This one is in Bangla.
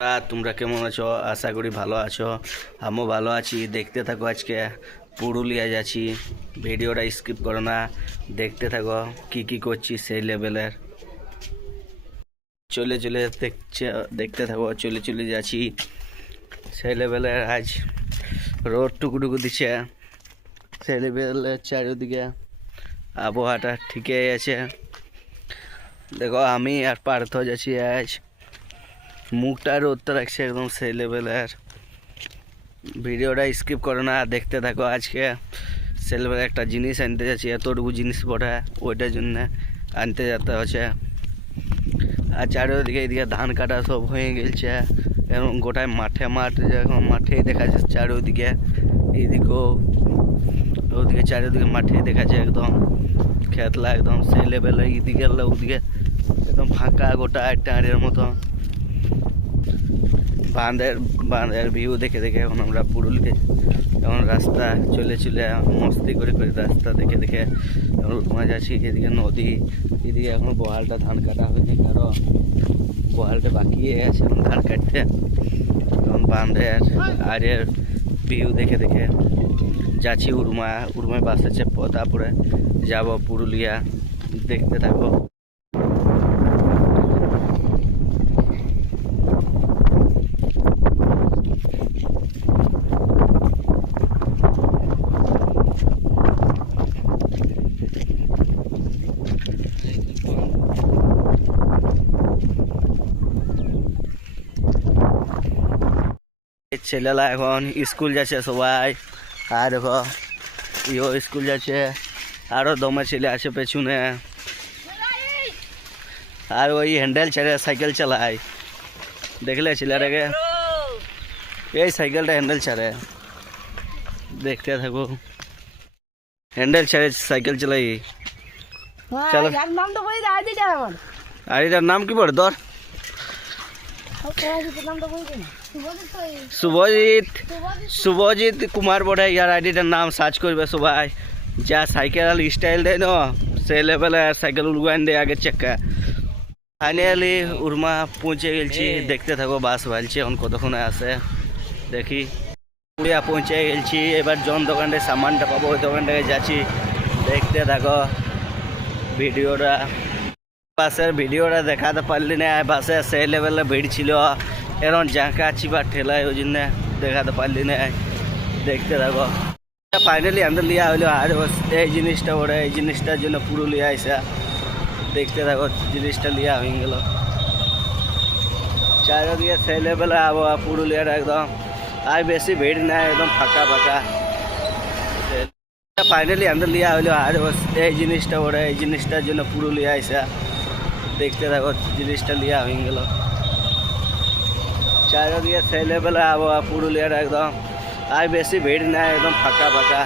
তোমরা কেমন আছো? আশা করি ভালো আছো। আমিও ভালো আছি। দেখতে থাকো, আজকে পুরুলিয়া যাচ্ছি। ভিডিওটা স্কিপ করো না, দেখতে থাকো কি কি করছি সেই লেভেলের। চলে চলে দেখতে থাকো, চলে চলে যাচ্ছি সেই লেভেলের। আজ রোদ টুকুটুকু দিচ্ছে, সেই লেভেলের চারিদিকে আবহাওয়াটা ঠিকই আছে। দেখো আমি আর পার্থ যাচ্ছি আজ। মুখটা রোদটা রাখছে একদম সেই লেভেলের। ভিডিওটা স্কিপ করো না, দেখতে থাকো। আজকে সেই লেভেলের একটা জিনিস আনতে যাচ্ছি, এতটুকু জিনিস পড়ে ওইটার জন্য আনতে যেতে হচ্ছে। আর চারিদিকে এদিকে ধান কাটা সব হয়ে গেছে, এবং গোটায় মাঠ যখন মাঠেই দেখা যাচ্ছে চারিদিকে। এইদিকেও ওদিকে চারিদিকে মাঠেই দেখা যায়, একদম খেতলা একদম সেই লেভেলে। এইদিকে ওদিকে একদম ফাঁকা গোটা টাঁড়ের মতো। বাঁধের ভিউ দেখে দেখে এখন আমরা পুরুলিয়া, এখন রাস্তা চলে মস্তি করে রাস্তা দেখে দেখে এখন ঘুমা যাচ্ছি। এদিকে নদী, এদিকে এখন বহালটা ধান কাটা হয়নি, কারণ বহালটা বাকি আছে এখন ধান কাটতে। এখন বাঁধের আরের ভিউ দেখে দেখে যাচ্ছি উরমায় বাস আছে, তারপরে যাবো পুরুলিয়া। দেখতে থাকো। ছেলেরা এখন স্কুল যাচ্ছে সবাই। আর দেখো ইও স্কুল যাচ্ছে, আরও দমে ছেলে আছে পেছনে। আর ওই হ্যান্ডেল ছেড়ে সাইকেল চালায়, দেখলে ছেলেটাকে? এই সাইকেলটা হ্যান্ডেল ছাড়ে, দেখতে থাকো। হ্যান্ডেল ছেড়ে সাইকেল চালাই। চলো, আইডিটার নাম কি পড়ে তোর? শুভজিৎ কুমার পড়ে। ইয়ার আইডিটার নাম সার্চ করবে সবাই। যা সাইকেল স্টাইল দেয় না, সেই লেভেলে সাইকেল উড়গান দেয় আগে চেক্কা। ফাইনালি উরমা পৌঁছে গেছি। দেখতে থাকো, বাস ভালছে এখন কতক্ষণে আসে দেখি। পুরিয়া পৌঁছে গেছি। এবার জন দোকানটায় সামানটা পাবো, ওই দোকানটায় যাচ্ছি। দেখতে থাকো ভিডিওটা। বাসের ভিডিওটা দেখাতে পারলি না, বাসে সেই লেভেলে ভিড় ছিল। এখন জাঁকা চিপা ঠেলায়, ওই জন্য দেখাতে পারলি না। দেখতে থাকো। ফাইনালি আমাদের লিয়া হইলো। আর এই জিনিসটা ওরা এই জিনিসটার জন্য পুরুলিয়া আইসা। দেখতে থাকো, জিনিসটা লিয়া হয়ে গেল। চারিদিকে সেই লেভেলে আবহাওয়া পুরুলিয়ার একদম। আর বেশি ভিড় নাই, একদম ফাঁকা ফাঁকা। ফাইনালি আমাদের লিয়া হইলো। আর এই জিনিসটা ওরা এই জিনিসটার জন্য পুরুলিয়া আইসা। দেখতে থাকো, জিনিসটা লিয়া হয়ে গেল। চারিদিকে সেই লেভেলে আবহাওয়া পুরুলিয়ার একদম। আর বেশি ভিড় নাই, একদম ফাঁকা ফাঁকা।